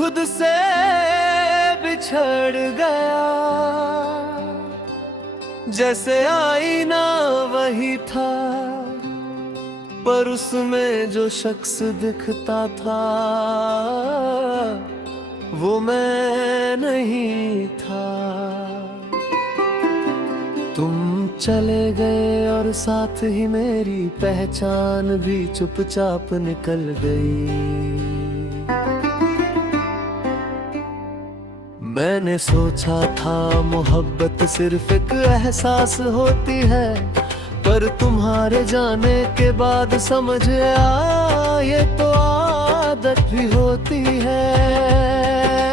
खुद से बिछड़ गया, जैसे आईना वही था, पर उसमें जो शख्स दिखता था वो मैं नहीं था। तुम चले गए और साथ ही मेरी पहचान भी चुपचाप निकल गई। मैंने सोचा था मोहब्बत सिर्फ एक एहसास होती है, पर तुम्हारे जाने के बाद समझ आया ये तो आदत भी होती है।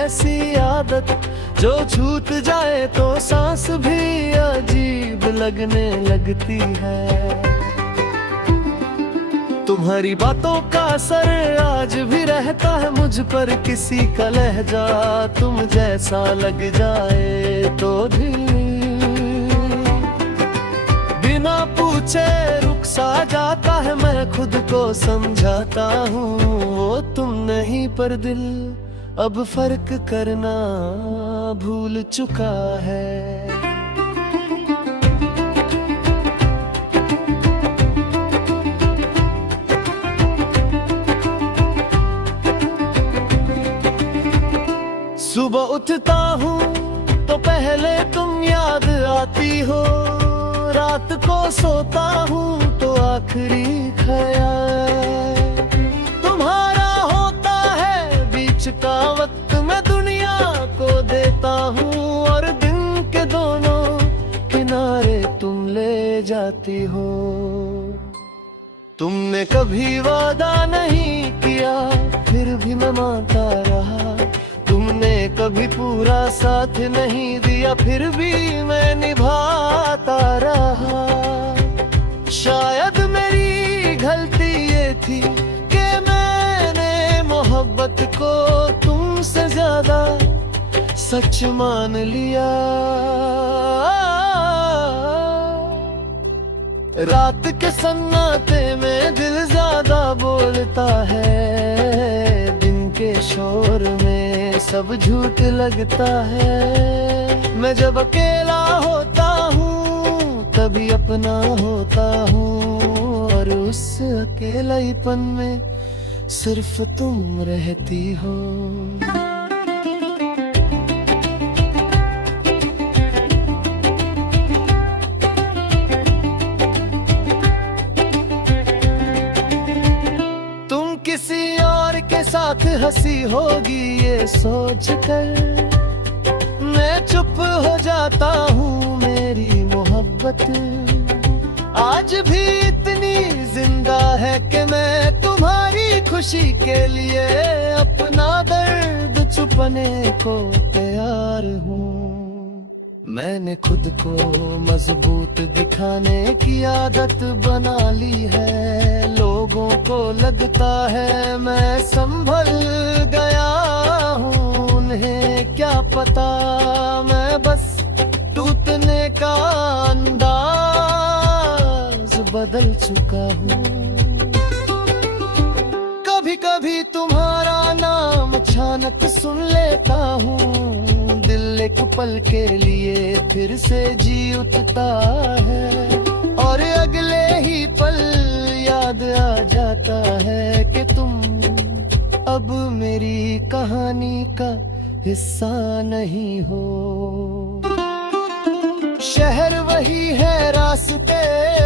ऐसी आदत जो छूट जाए तो सांस भी अजीब लगने लगती है। तुम्हारी बातों का असर आज भी रहता है मुझ पर, किसी का लहजा तुम जैसा लग जाए तो दिल बिना पूछे रुक सा जाता है। मैं खुद को समझाता हूँ वो तुम नहीं, पर दिल अब फर्क करना भूल चुका है। सुबह उठता हूँ तो पहले तुम याद आती हो, रात को सोता हूँ तो आखिरी ख्याल तुम्हारा होता है। बीच का वक्त मैं दुनिया को देता हूँ और दिन के दोनों किनारे तुम ले जाती हो। तुमने कभी वादा नहीं किया फिर भी मैं मानता रहा, तुमने कभी पूरा साथ नहीं दिया फिर भी मैं निभाता रहा। शायद मेरी गलती ये थी कि मैंने मोहब्बत को तुमसे ज्यादा सच मान लिया। रात के सन्नाटे में दिल ज्यादा बोलता है, दिन के शोर में सब झूठ लगता है। मैं जब अकेला होता हूँ तभी अपना होता हूँ, और उस अकेलापन में सिर्फ तुम रहती हो। किसी और के साथ हंसी होगी ये सोच कर मैं चुप हो जाता हूँ। मेरी मोहब्बत आज भी इतनी जिंदा है कि मैं तुम्हारी खुशी के लिए अपना दर्द छुपाने को तैयार हूँ। मैंने खुद को मजबूत दिखाने की आदत बना ली है, लोगों को लगता है मैं संभल गया हूँ, उन्हें क्या पता मैं बस टूटने का अंदाज बदल चुका हूँ। कभी कभी तुम्हारा नाम अचानक सुन लेता हूँ, दिल एक पल के लिए फिर से जी उठता है, और अगले ही पल याद आ जाता है कि तुम अब मेरी कहानी का हिस्सा नहीं हो। शहर वही है, रास्ते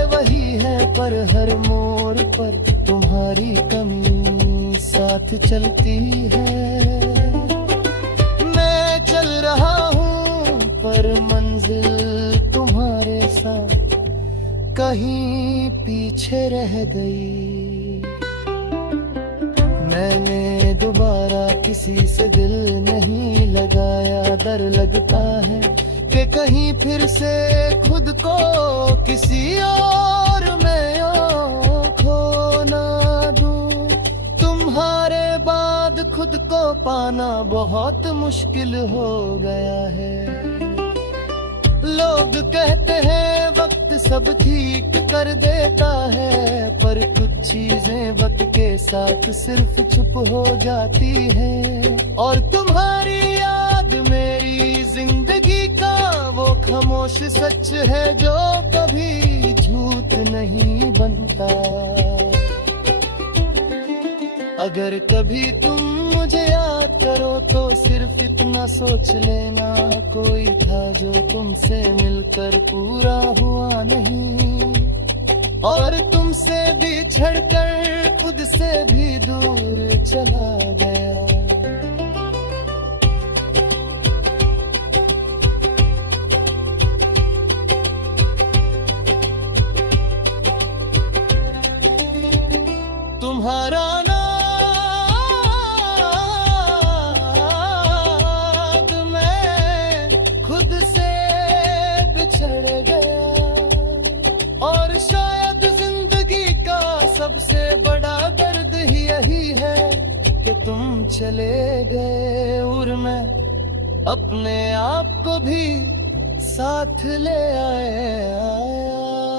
वही है, पर हर मोड़ पर तुम्हारी कमी साथ चलती है। मैं चल रहा हूँ पर मंजिल तुम्हारे साथ कहीं पीछे रह गई। मैंने दोबारा किसी से दिल नहीं लगाया, डर लगता है कि कहीं फिर से खुद को किसी और में खो ना दूं। तुम्हारे बाद खुद को पाना बहुत मुश्किल हो गया है। लोग कहते हैं वक्त सब ठीक कर देता है, पर कुछ चीजें वक्त के साथ सिर्फ चुप हो जाती हैं। और तुम्हारी याद मेरी जिंदगी का वो खामोश सच है जो कभी झूठ नहीं बनता। अगर कभी तुम मुझे याद करो तो सिर्फ इतना सोच लेना, कोई था जो तुमसे मिलकर पूरा हुआ नहीं, और तुमसे बिछड़कर खुद से भी दूर चला गया। तुम्हारा सबसे बड़ा दर्द ही यही है कि तुम चले गए और मैं अपने आप को भी साथ ले आया।